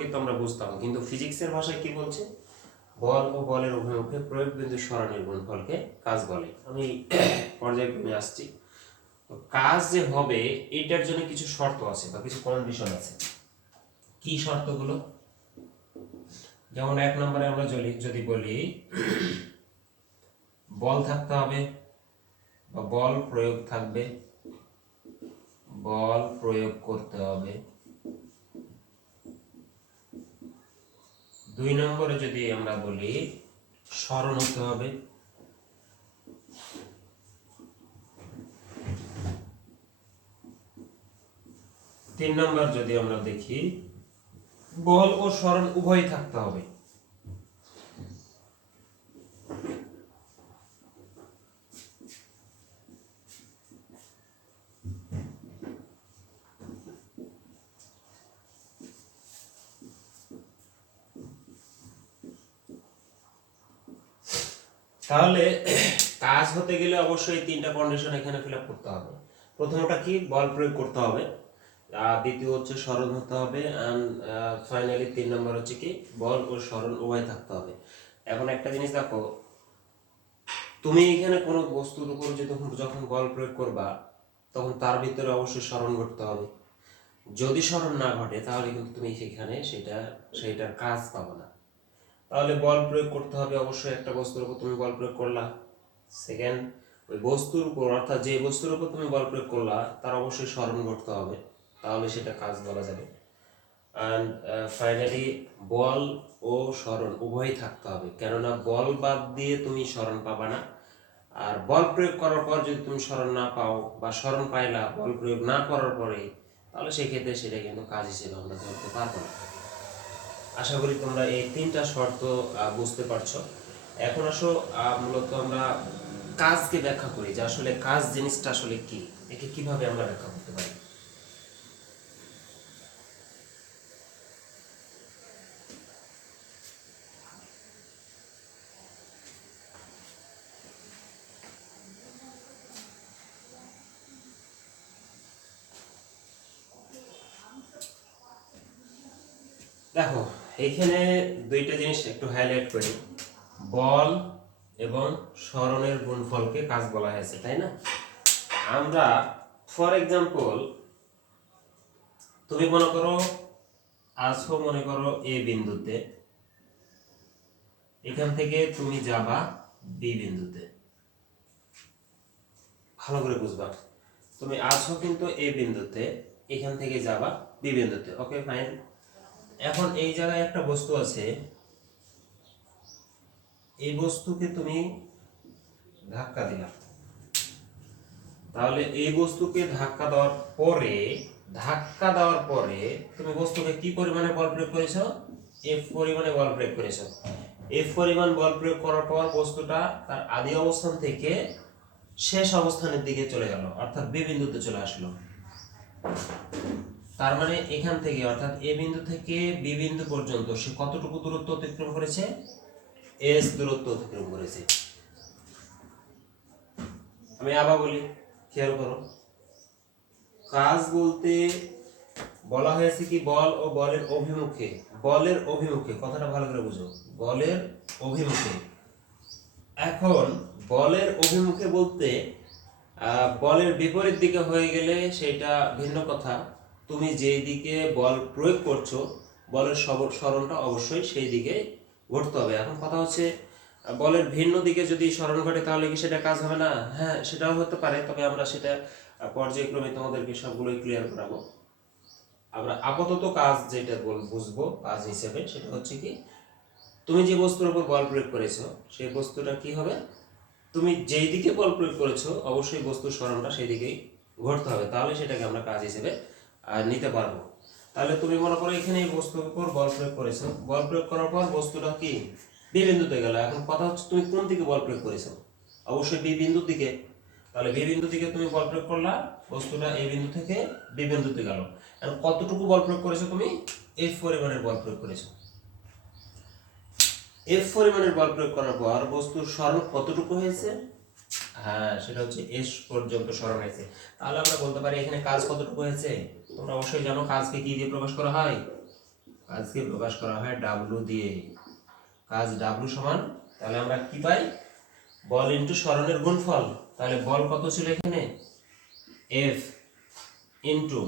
কিন্তু আমরা বুঝতাম, কিন্তু ফিজিক্সের ভাষায় কি বলছে, বল ও বলের অভিমুখে প্রয়োগ বিন্দু সরণের গুণফলকে কাজ বলে। আমি পর্যায়ক্রমে আসছি। তো কাজ যে হবে এটার জন্য কিছু শর্ত আছে বা কিছু কন্ডিশন আছে। কি শর্তগুলো? যেমন 1 নম্বরে আমরা যদি বলি বল থাকতে হবে বা বল প্রয়োগ থাকবে, বল প্রয়োগ করতে হবে। 2 নম্বরে যদি আমরা বলি সরণ হতে হবে। 3 নম্বর যদি আমরা দেখি বল ও সরণ উভয় থাকতে হবে। তাহলে কাজ হতে গেলে অবশ্যই 3টা কন্ডিশন এখানে ফিল আপ করতে হবে। প্রথমটা কি, বল প্রয়োগ করতে হবে, আর দ্বিতীয় হচ্ছে সরণ হতে হবে, এন্ড ফাইনালি 3 নম্বর হচ্ছে কি বল ও সরণ উভয় থাকতে হবে। এখন একটা জিনিস দেখো, তুমি এখানে কোনো বস্তুর উপর যখন বল প্রয়োগ করবা তখন তার ভিতরে অবশ্যই সরণ ঘটতে হবে। যদি সরণ না ঘটে তাহলে কিন্তু তুমি সেখানে সেইটার কাজ পাবে না। তাহলে বল প্রয়োগ করতে হবে অবশ্যই, একটা বস্তুর উপর তুমি বল প্রয়োগ করলা। সেকেন্ড, ওই বস্তুর উপর অর্থাৎ যে বস্তুর উপর তুমি বল প্রয়োগ করলা তার অবশ্যই সরণ ঘটতে হবে, তাহলে সেটা কাজ বলা যাবে। অ্যান্ড ফাইনালি বল ও সরণ উভয়ই থাকতে হবে, কেননা বল বাদ দিয়ে তুমি সরণ পাবা না। আর বল প্রয়োগ করার পর যদি তুমি সরণ না পাও বা সরণ পাইলা বল প্রয়োগ না করার পরে, তাহলে সেই ক্ষেত্রে সেটা কিন্তু কাজ হিসেবে আমরা ধরতে পারবো না। আশা করি তোমরা এই 3টা শর্ত বুঝতে পারছো। এখন আসো মূলত আমরা কাজকে ব্যাখ্যা করি, যে আসলে কাজ জিনিসটা আসলে কি, একে কিভাবে আমরা ব্যাখ্যা করতে পারি। দেখো এইখানে 2টা জিনিস একটু হাইলাইট করি, বল এবং সরণের গুণফলকে কাজ বলা হয়েছে, তাই না? আমরা ফর এক্সাম্পল, তুমি মনে করো আছো মনে করো এ বিন্দুতে, এখান থেকে তুমি যাবা বি বিন্দুতে। ভালো করে বুঝবা, তুমি আছো কিন্তু এ বিন্দুতে, এখান থেকে যাবা বি বিন্দুতে, ওকে ফাইন। এখন এই জায়গায় একটা বস্তু আছে, এই বস্তুকে তুমি ধাক্কা দিলা, তাহলে এই বস্তুকে ধাক্কা দেওয়ার পরে তুমি বস্তুকে কি পরিমাণে বল প্রয়োগ করেছো? এফ পরিমাণে বল প্রয়োগ করেছো। এফ পরিমাণ বল প্রয়োগ করার পর বস্তুটা তার আদি অবস্থান থেকে শেষ অবস্থানের দিকে চলে গেল, অর্থাৎ বি বিন্দুতে চলে আসলো। তার মানে এখান থেকে অর্থাৎ এ বিন্দু থেকে বি বিন্দু পর্যন্ত সে কতটুকু দূরত্ব অতিক্রম করেছে? এস দূরত্ব অতিক্রম করেছে। আমি আবার বলি, খেয়াল করো, কাজ বলতে বলা হয়েছে কি বল ও বলের অভিমুখে, বলের অভিমুখে, কথাটা ভালো করে বুঝো, বলের অভিমুখে। এখন বলের অভিমুখে বলতে বলের বিপরীত দিকে হয়ে গেলে সেটা ভিন্ন কথা। তুমি যেই দিকে বল প্রয়োগ করছো বলের সরণটা অবশ্যই সেই দিকে ঘটতে হবে। এখন কথা হচ্ছে বলের ভিন্ন দিকে যদি সরণ ঘটে তাহলে কি সেটা কাজ হবে না? হ্যাঁ, সেটাও হতে পারে, তবে আমরা সেটা পর্যায়ক্রমে তোমাদেরকে সবগুলোই ক্লিয়ার করাবো। আমরা আপাতত কাজ যেটা বুঝবো কাজ হিসেবে, সেটা হচ্ছে কি, তুমি যে বস্তুর উপর বল প্রয়োগ করেছো সেই বস্তুটা কি হবে, তুমি যেই দিকে বল প্রয়োগ করেছো অবশ্যই বস্তুর সরণটা সেই দিকেই ঘটতে হবে, তাহলে সেটাকে আমরা কাজ হিসেবে নিতে পারবো। তাহলে তুমি মনে করো এখানে এই বস্তুর উপর বল প্রয়োগ করেছো, বল প্রয়োগ করার পর বস্তুটা কি বি বিন্দুতে গেল। এখন কথা হচ্ছে তুমি কোন দিকে বল প্রয়োগ করেছো? অবশ্যই বি বিন্দুর দিকে। তাহলে বি বিন্দু থেকে তুমি বল প্রয়োগ করলা, বস্তুটা এ বিন্দু থেকে বি বিন্দুতে গেল। এখন কতটুকু বল প্রয়োগ করেছো তুমি? এফ পরিমাণের বল প্রয়োগ করেছো। এফ পরিমাণের বল প্রয়োগ করার পর বস্তুর সরণ কতটুকু হয়েছে? হ্যাঁ, সেটা হচ্ছে এস পর্যন্ত সরণ হয়েছে। তাহলে আমরা বলতে পারি এখানে কাজ কতটুকু হয়েছে? তোমরা অবশ্যই জানো কাজকে কি দিয়ে প্রকাশ করা হয়? কাজকে প্রকাশ করা হয় ডাব্লু দিয়ে। কাজ ডাব্লু সমান, তাহলে আমরা কি পাই, বল ইনটু সরণের গুণফল। তাহলে বল কত ছিল এখানে, এফ ইনটু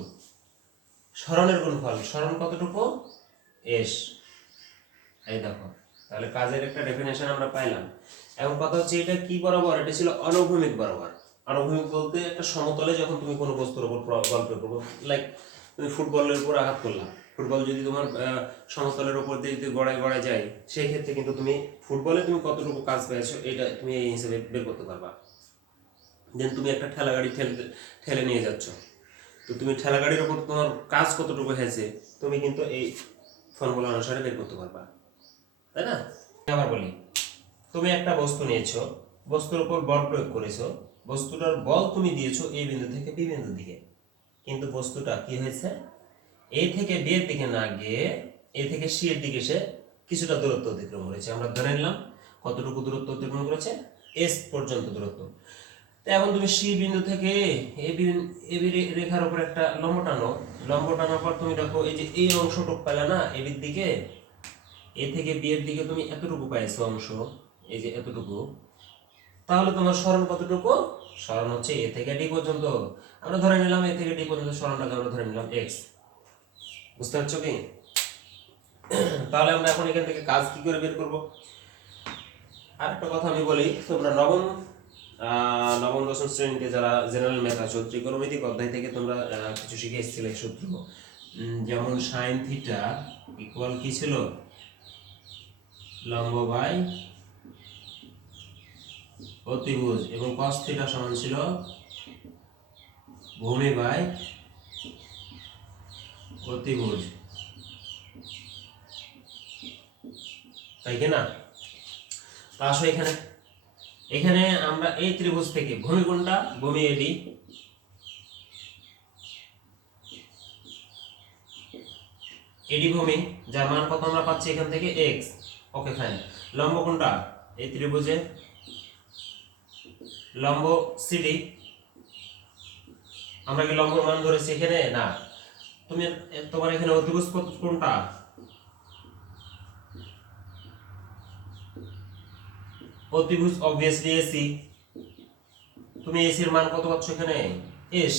সরণের গুণফল, সরণ কতটুকু, এস। এই দেখো, তাহলে কাজের একটা ডেফিনেশন আমরা পাইলাম। এখন কথা হচ্ছে এটা কি বরাবর, এটা ছিল অনুভূমিক বরাবর। অনুভূমিক বলতে একটা সমতলে যখন তুমি কোনো বস্তুর উপর বল প্রয়োগ করবে, লাইক তুমি ফুটবলের উপর আঘাত করলা, ফুটবল যদি তোমার সমতলের উপর দিয়ে যদি গড়ায় গড়ায় যায়, সেই ক্ষেত্রে কিন্তু তুমি ফুটবলে তুমি কতটুকু কাজ পেয়েছো এটা তুমি এই হিসেবে বের করতে পারবা। দেন তুমি একটা ঠেলা গাড়ি ঠেলে নিয়ে যাচ্ছ, তো তুমি ঠেলা গাড়ির উপর তোমার কাজ কতটুকু হয়েছে তুমি কিন্তু এই ফর্মুলা অনুসারে বের করতে পারবা, তাই না? আবার বলি, তুমি একটা বস্তু নিয়েছো, বস্তুর উপর বল প্রয়োগ করেছো, বস্তুটার বল তুমি দিয়েছো এই বিন্দু থেকে বি বিন্দুর দিকে, কিন্তু বস্তুটা কি হয়েছে, এ থেকে বি এর দিকে না গিয়ে এ থেকে সি এর দিকে সে কিছুটা দূরত্ব অতিক্রম করেছে। আমরা ধরে নিলাম কতটুকু দূরত্ব অতিক্রম করেছে, এস পর্যন্ত দূরত্ব। তো এখন তুমি সি বিন্দু থেকে এ বি রেখার উপর একটা লম্ব টানো, লম্ব টানার পর তুমি দেখো এই যে এই অংশটুকু পেলে না এ বির দিকে, এ থেকে বি এর দিকে তুমি এতটুকু পাইছো অংশ, এই যে এতটুকু, তাহলে তোমার সরণ কতটুকু, সরণ হচ্ছে এ থেকে ডি পর্যন্ত। আমরা ধরে নিলাম এ থেকে ডি পর্যন্ত সরণটাকে আমরা ধরে নিলাম এক্স। বুঝতে পারছো কি? তাহলে আমরা এখন এখান থেকে কাজ কি করে বের করব। আরেকটা কথা আমি বলি, তোমরা নবম দশম শ্রেণীতে যারা জেনারেল ম্যাথ আছো, ত্রিকোণমিতিক অধ্যায় থেকে তোমরা কিছু শিখে এসেছিলে সূত্র, যেমন সাইন থিটা ইকুয়াল কি ছিল, লম্ব বাই অতিভুজ, এবং cos থিটা সমান ছিল ভূমি বাই অতিভুজ, তাই কি না? তা আসো এখানে, এখানে আমরা এই ত্রিভুজ থেকে ভূমি কোনটা, ভূমি এডি, এডি ভূমি, যার মান কত আমরা পাচ্ছি এখান থেকে এক্স। Okay fine. লম্ব কোনটা, এই ত্রিভুজে লম্ব সিডি, আমরা কি লম্বর মান ধরেছি এখানে, না। তুমি তোমার এখানে অতিভুজ কোনটা, অতিভুজ অবভিয়াসলি এসি, তুমি এসির মান কত পাচ্ছ এখানে, এস।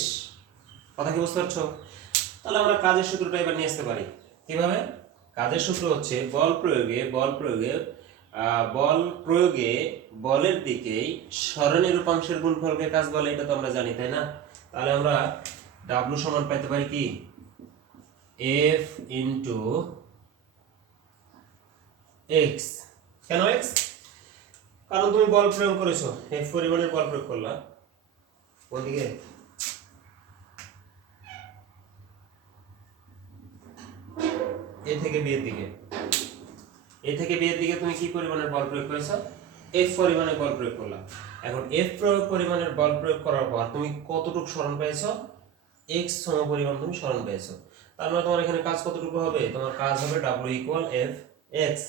কথা কি বুঝতে পারছো? তাহলে আমরা কাজের সূত্রটা এবার নিয়ে আসতে পারি। কিভাবে? কাজের সূত্র হচ্ছে বল প্রয়োগে বলের দিকেই সরণের উপাংশের গুণফলকে কাজ বলে, এটা তো আমরা জানি, তাই না? তাহলে আমরা ডাব্লু সমান পাইতে পারি কি, এফ ইন্টু এক্স। কেন এক্স? কারণ তুমি বল প্রয়োগ করেছো, এফ পরিমাণের বল প্রয়োগ করলা ওদিকে, এ থেকে বি এর দিকে, এ থেকে বি এর দিকে তুমি কি পরিমাণের বল প্রয়োগ করেছো, এফ পরিমাণের বল প্রয়োগ করলা। এখন এফ পরিমাণের বল প্রয়োগ করার পর তুমি কতটুকু সরণ পেয়েছো, এক্স সম পরিমাণ তুমি সরণ পেয়েছো। তার মানে তোমার এখানে কাজ কতটুকু হবে, তোমার কাজ হবে ডাব্লিউ ইকুয়াল এফ এক্স।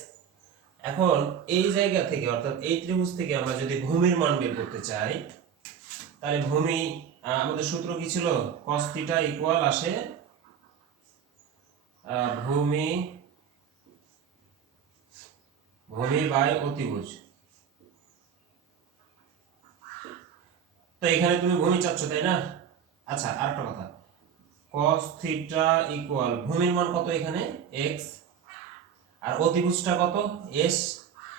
এখন এই জায়গা থেকে অর্থাৎ এই ত্রিভুজ থেকে আমরা যদি ভূমির মান বের করতে চাই, তাহলে ভূমি আমাদের সূত্র কি ছিল, cos থিটা ইকুয়াল আসে ভূমি বাই অতিভুজ। তো এখানে তুমি ভূমি চাচ্ছ, তাই না? আচ্ছা, আরেকটা কথা, cos থিটা ইকুয়াল ভূমির মান কত এখানে x, আর অতিভুজটা কত s,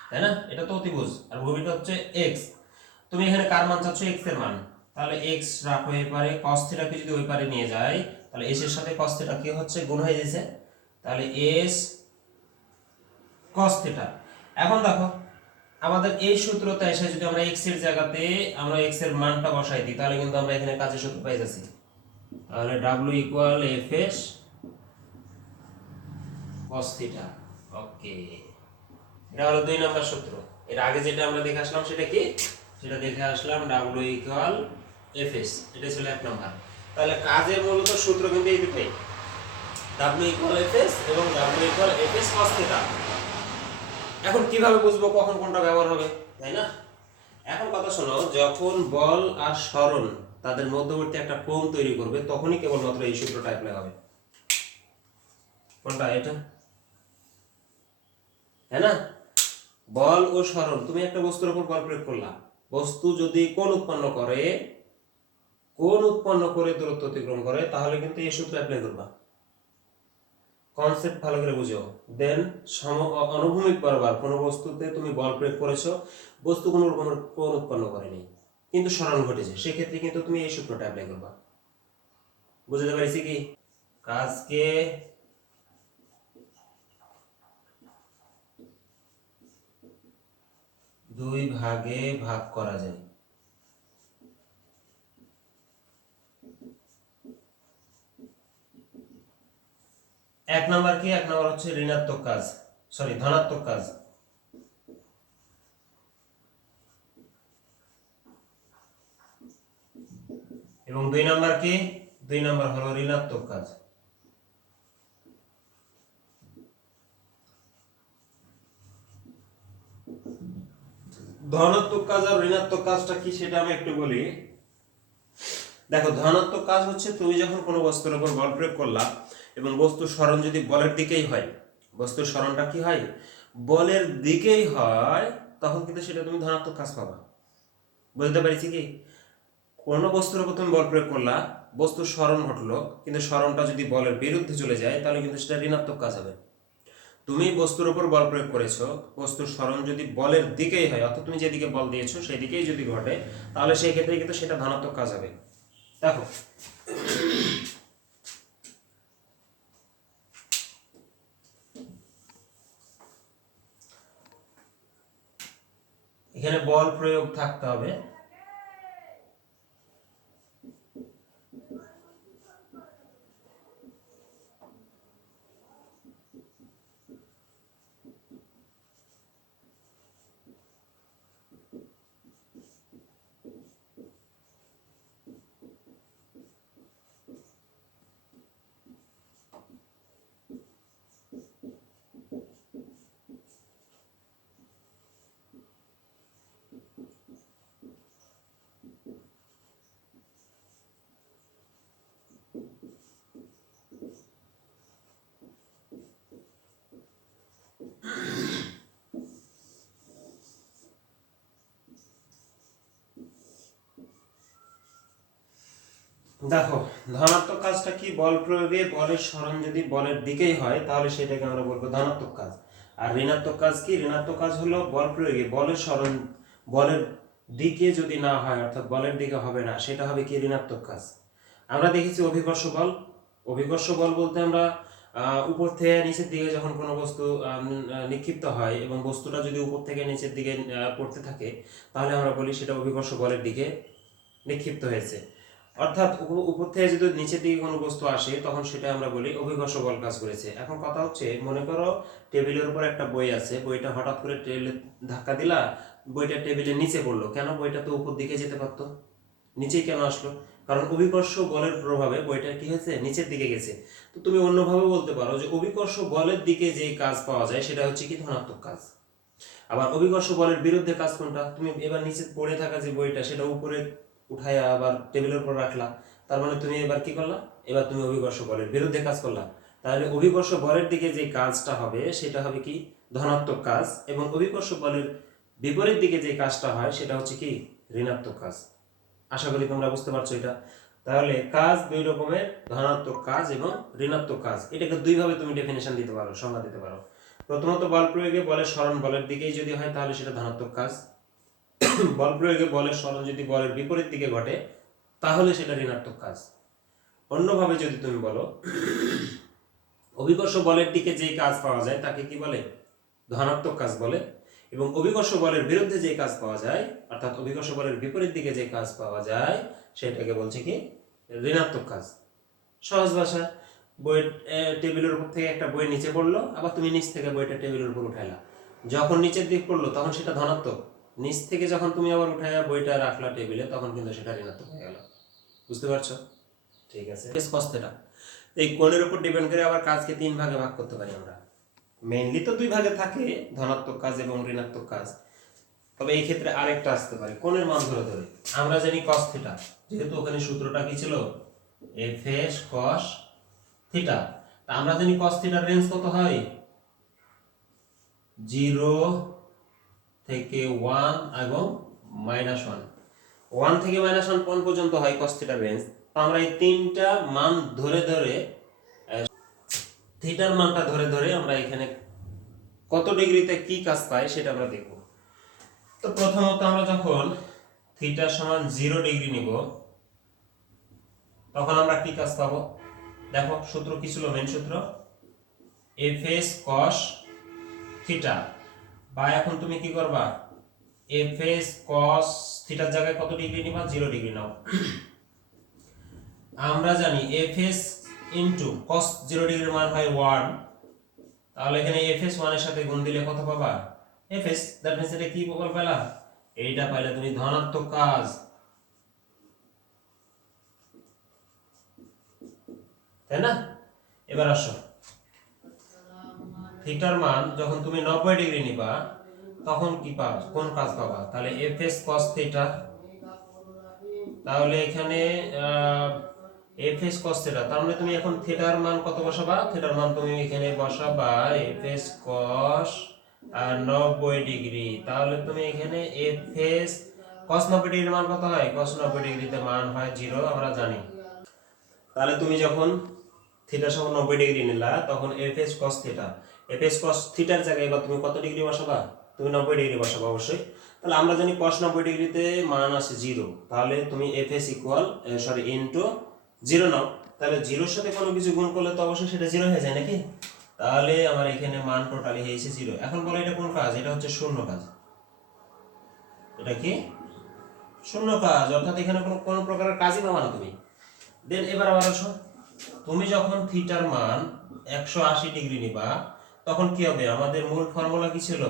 তাই না? এটা তো অতিভুজ আর ভূমিটা হচ্ছে x। তুমি এখানে কার মান চাচ্ছ, x এর মান। তাহলে x রাখো এই পারে, cos থিটা কে যদি ওই পারে নিয়ে যাই, তাহলে s এর সাথে cos থিটা কি হচ্ছে, গুণ হয়ে যাচ্ছে, তাহলে s cos থিটা। এখন দেখো আমাদের এই সূত্রতে এসে যদি আমরা x এর জায়গাতে আমরা x এর মানটা বসাই দিই, তাহলে কিন্তু আমরা এখানে কাজের সূত্র পেয়ে যাচ্ছি। তাহলে w ইকুয়াল fs cos থিটা। ওকে, এটা হলো 2 নম্বর সূত্র। এর আগে যেটা আমরা দেখে আসলাম সেটা কি, সেটা দেখে আসলাম w ইকুয়াল fs, এটা ছিল 1 নম্বর। তাহলে কাজের মূলত সূত্র কিন্তু এই দুটোই, w ইকুয়াল fs এবং w equal fs cos theta. এখন কিভাবে বুঝবো কখন কোনটা ব্যবহার হবে, তাই না? এখন কথা শোনো, যখন বল আর সরণ তাদের মধ্যবর্তী একটা কোণ তৈরি করবে, তখনই কেবলমাত্র এই সূত্রটা অ্যাপ্লাই হবে। কোনটা, এটা হ্যাঁ না? বল ও সরণ, তুমি একটা বস্তুর উপর বল প্রয়োগ করলা, বস্তু যদি কোণ উৎপন্ন করে দূরত্ব অতিক্রম করে, তাহলে কিন্তু এই সূত্র অ্যাপ্লাই করবা। কনসেপ্ট ভালো করে বুঝো। দেন অনুভূমিক বরাবর কোনো বস্তুতে তুমি বল প্রয়োগ করেছো, বস্তু কোনো রকমের কোণ উৎপন্ন করেনি কিন্তু সরণ ঘটেছে, সেক্ষেত্রে কিন্তু তুমি এই সূত্রটা অ্যাপ্লাই করবা। বুঝতে পারছি কি? কাজকে দুই ভাগে ভাগ করা যায়। এক নাম্বার কি? এক নাম্বার হচ্ছে ঋণাত্মক কাজ, সরি ধনাত্মক কাজ। এবং দুই নাম্বার কি? দুই নাম্বার হলো ঋণাত্মক কাজ। ধনাত্মক কাজ আর ঋণাত্মক কাজটা কি সেটা আমি একটু বলি। দেখো, ধনাত্মক কাজ হচ্ছে তুমি যখন কোনো বস্তুর উপর বল প্রয়োগ করলা এবং বস্তুর সরণ যদি বলের দিকেই হয়, বস্তুর সরণটা কি হয়? বলের দিকেই হয়, তখন কিন্তু সেটা তুমি ধনাত্মক কাজ পাবা। বুঝতে পারছি কি? কোনো বস্তুর উপর তুমি বল প্রয়োগ করলা, বস্তুর সরণ ঘটলো, কিন্তু সরণটা যদি বলের বিরুদ্ধে চলে যায়, তাহলে কিন্তু সেটা ঋণাত্মক কাজ হবে। তুমি বস্তুর উপর বল প্রয়োগ করেছো, বস্তুর সরণ যদি বলের দিকেই হয়, অর্থাৎ তুমি যেদিকে বল দিয়েছো সেই দিকেই যদি ঘটে, তাহলে সেই ক্ষেত্রে কিন্তু সেটা ধনাত্মক কাজ হবে। দেখো, এখানে বল প্রয়োগ থাকতে হবে। দেখো, ধনাত্মক কাজটা কি? বল প্রয়োগে বলের সরণ যদি বলের দিকেই হয়, তাহলে সেটাকে আমরা বলবো ধনাত্মক কাজ। আর ঋণাত্মক কাজ কি? ঋণাত্মক কাজ হলো বল প্রয়োগে বলের সরণ বলের দিকে যদি না হয়, অর্থাৎ বলের দিকে হবে না, সেটা হবে কি? ঋণাত্মক কাজ। আমরা দেখেছি অভিকর্ষ বল। অভিকর্ষ বল বলতে আমরা উপর থেকে নিচের দিকে যখন কোনো বস্তু নিক্ষিপ্ত হয় এবং বস্তুটা যদি উপর থেকে নিচের দিকে পড়তে থাকে, তাহলে আমরা বলি সেটা অভিকর্ষ বলের দিকে নিক্ষিপ্ত হয়েছে। অর্থাৎ উপর থেকে যদি নিচের দিকে কোনো বস্তু আসে, তখন সেটা আমরা বলি অভিকর্ষ বল কাজ করেছে। এখন কথা হচ্ছে, মনে করো টেবিলের উপর একটা বই আছে, বইটা হঠাৎ করে টেবিলে ধাক্কা দিলা, বইটা টেবিলের নিচে পড়লো। কেন? বইটা তো উপর দিকে যেতে পারতো, নিচেই কেন আসলো? কারণ অভিকর্ষ বলের প্রভাবে বইটা কি হয়েছে? নিচের দিকে গেছে। তো তুমি অন্যভাবে বলতে পারো যে অভিকর্ষ বলের দিকে যে কাজ পাওয়া যায় সেটা হচ্ছে কি? ধনাত্মক কাজ। আবার অভিকর্ষ বলের বিরুদ্ধে কাজ কোনটা? তুমি এবার নিচে পড়ে থাকা যে বইটা, সেটা উপরে উঠায় আবার টেবিলের উপর রাখলা, তার মানে তুমি এবার কি করলা? এবার তুমি অভিকর্ষ বলের বিরুদ্ধে কাজ করলা। তাহলে অভিকর্ষ বলের দিকে যে কাজটা হবে সেটা হবে কি? ধনাত্মক কাজ। এবং অভিকর্ষ বলের বিপরীত দিকে যে কাজটা হয় সেটা হচ্ছে কি? ঋণাত্মক কাজ। আশা করি তোমরা বুঝতে পারছো এটা। তাহলে কাজ দুই রকমের, ধনাত্মক কাজ এবং ঋণাত্মক কাজ। এটাকে দুইভাবে তুমি ডেফিনেশন দিতে পারো, সংজ্ঞা দিতে পারো। প্রথমত, বল প্রয়োগে বলের সরণ বলের দিকেই যদি হয়, তাহলে সেটা ধনাত্মক কাজ। বল প্রয়োগে বলের সরণ যদি বলের বিপরীত দিকে ঘটে, তাহলে সেটা ঋণাত্মক কাজ। অন্যভাবে যদি তুমি বলো, অভিকর্ষ বলের দিকে যে কাজ পাওয়া যায় তাকে কি বলে? ধনাত্মক কাজ বলে। এবং অভিকর্ষ বলের বিরুদ্ধে যে কাজ পাওয়া যায়, অর্থাৎ অভিকর্ষ বলের বিপরীত দিকে যে কাজ পাওয়া যায়, সেটাকে বলছে কি? ঋণাত্মক কাজ। সহজ ভাষা, বই টেবিলের উপর থেকে একটা বই নিচে পড়লো, আবার তুমি নিচ থেকে বইটা টেবিলের উপর উঠাইলা, যখন নিচের দিক পড়লো তখন সেটা ধনাত্মক। নিচ থেকে যখন তুমি আবার উঠাইয়া বইটা রাখলা টেবিলে, তখন কিন্তু সেটা ঋণাত্মক হয়ে গেল। বুঝতে পারছো? ঠিক আছে। cos θ, এই কোণের উপর ডিপেন্ড করে আবার কাজকে তিন ভাগে ভাগ করতে পারি আমরা। মেইনলি তো দুই ভাগে থাকে, ধনাত্মক কাজ এবং ঋণাত্মক কাজ। তবে এই ক্ষেত্রে আরেকটা আসতে পারে, কোণের মান ধরে ধরে। আমরা জানি cos θ, যেহেতু ওখানে সূত্রটা কি ছিল? fs cos θ। তা আমরা জানি cos θ এর রেঞ্জ কত হয়? 0 থেকে 1 এবং -1, 1 থেকে -1 কোন পর্যন্ত হয় cos থিটা রেঞ্জ। তো আমরা এই তিনটা মান ধরে ধরে থিটার মানটা ধরে ধরে আমরা এখানে কত ডিগ্রিতে কি কাজ পাই সেটা আমরা দেখব। তো প্রথমত আমরা যখন থিটা সমান 0 ডিগ্রি নিব তখন আমরা কি কাজ পাবো, দেখো সূত্র কি ছিল, মেন সূত্র fs cos থিটা, বা এখন তুমি কি করবা, fs cos থিটার জায়গায় কত ডিগ্রি নিবা, 0 ডিগ্রি নাও। আমরা জানি fs ইনটু cos 0 ডিগ্রির মান হয় 1, তাহলে এখানে fs 1 এর সাথে গুণ দিলে কত পাবা, fs, দ্যাট মিন্স এটা কি বল পেলা, এইটা পাইলে তুমি ধনাত্মক কাজ। তাই না? এবার আসো, থিটার মান যখন তুমি 90 ডিগ্রি নিবা তখন কি পাবা, কোন কাজ পাবা, তাহলে fs cos থিটা, তাহলে এখানে fs cos থিটা, তার মানে তুমি এখন থিটার মান কত বসাবা, থিটার মান তুমি এখানে বসাবা fs cos আর 90 ডিগ্রি, তাহলে তুমি এখানে fs cos 90 ডিগ্রির মান কত হয়, cos 90 ডিগ্রিতে মান হয় 0 আমরা জানি। তাহলে তুমি যখন থিটা সমান 90 ডিগ্রি নিলা তখন fs cos theta, fs cos থিটার জায়গায় এবার তুমি কত ডিগ্রি বসাবা, তুমি 90 ডিগ্রি বসাবা অবশ্যই। তাহলে আমরা জানি cos 90 ডিগ্রিতে মান আসে 0, তাহলে তুমি fs ইকুয়াল ইনটু 0 নাও, তাহলে 0 এর সাথে কোনো কিছু গুণ করলে তো অবশ্যই সেটা 0 হয়ে যায় নাকি, তাহলে আমার এখানে মান টোটালি হয়েছে 0। এখন বলো এটা কোন কাজ, এটা হচ্ছে শূন্য কাজ, এটা কি শূন্য কাজ, অর্থাৎ এখানে কোনো প্রকারের কাজই পাবা না তুমি। দেন এবার আবার আসো, তুমি যখন থিটার মান 180 ডিগ্রি নিবা তখন কি হবে, আমাদের মূল ফর্মুলা কি ছিল,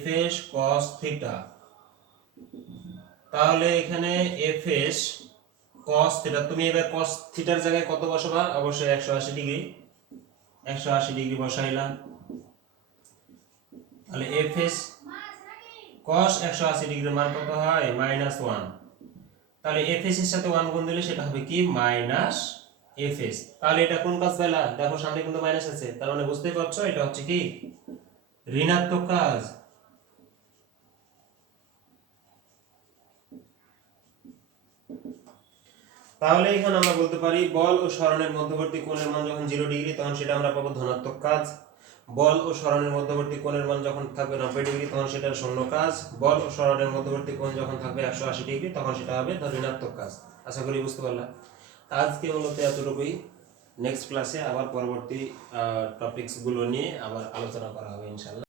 fs cos থিটা, তাহলে এখানে fs cos থিটা, তুমি এবার cos থিটার জায়গায় কত বসাবা, অবশ্যই 180 ডিগ্রি, 180 ডিগ্রি বসাইলাম, তাহলে fs cos 180 ডিগ্রির মান কত হয়, -1, তাহলে fs এর সাথে 1 গুণ দিলে সেটা হবে কি fs, তাহলে এটা কোন কাজ পেলা, দেখো সামনে কিন্তু মাইনাস আছে, তার মানে বুঝতেই পারছো এটা হচ্ছে কি ঋণাত্মক কাজ। তাহলে এখানে আমরা বলতে পারি বল ও সরণের মধ্যবর্তী কোণের মান যখন 0 ডিগ্রি তখন সেটা আমরা পাবো ধনাত্মক কাজ, বল ও সরণের মধ্যবর্তী কোণের মান যখন থাকবে 90 ডিগ্রি তখন সেটা শূন্য কাজ, বল ও সরণের মধ্যবর্তী কোণ যখন থাকবে 180 ডিগ্রি তখন সেটা হবে ঋণাত্মক কাজ। আশা করি বুঝতে পারলা। আজকে মূলত এতটুকুই, নেক্সট ক্লাসে আবার পরবর্তী টপিকস গুলো নিয়ে আবার আলোচনা করা হবে ইনশাআল্লাহ।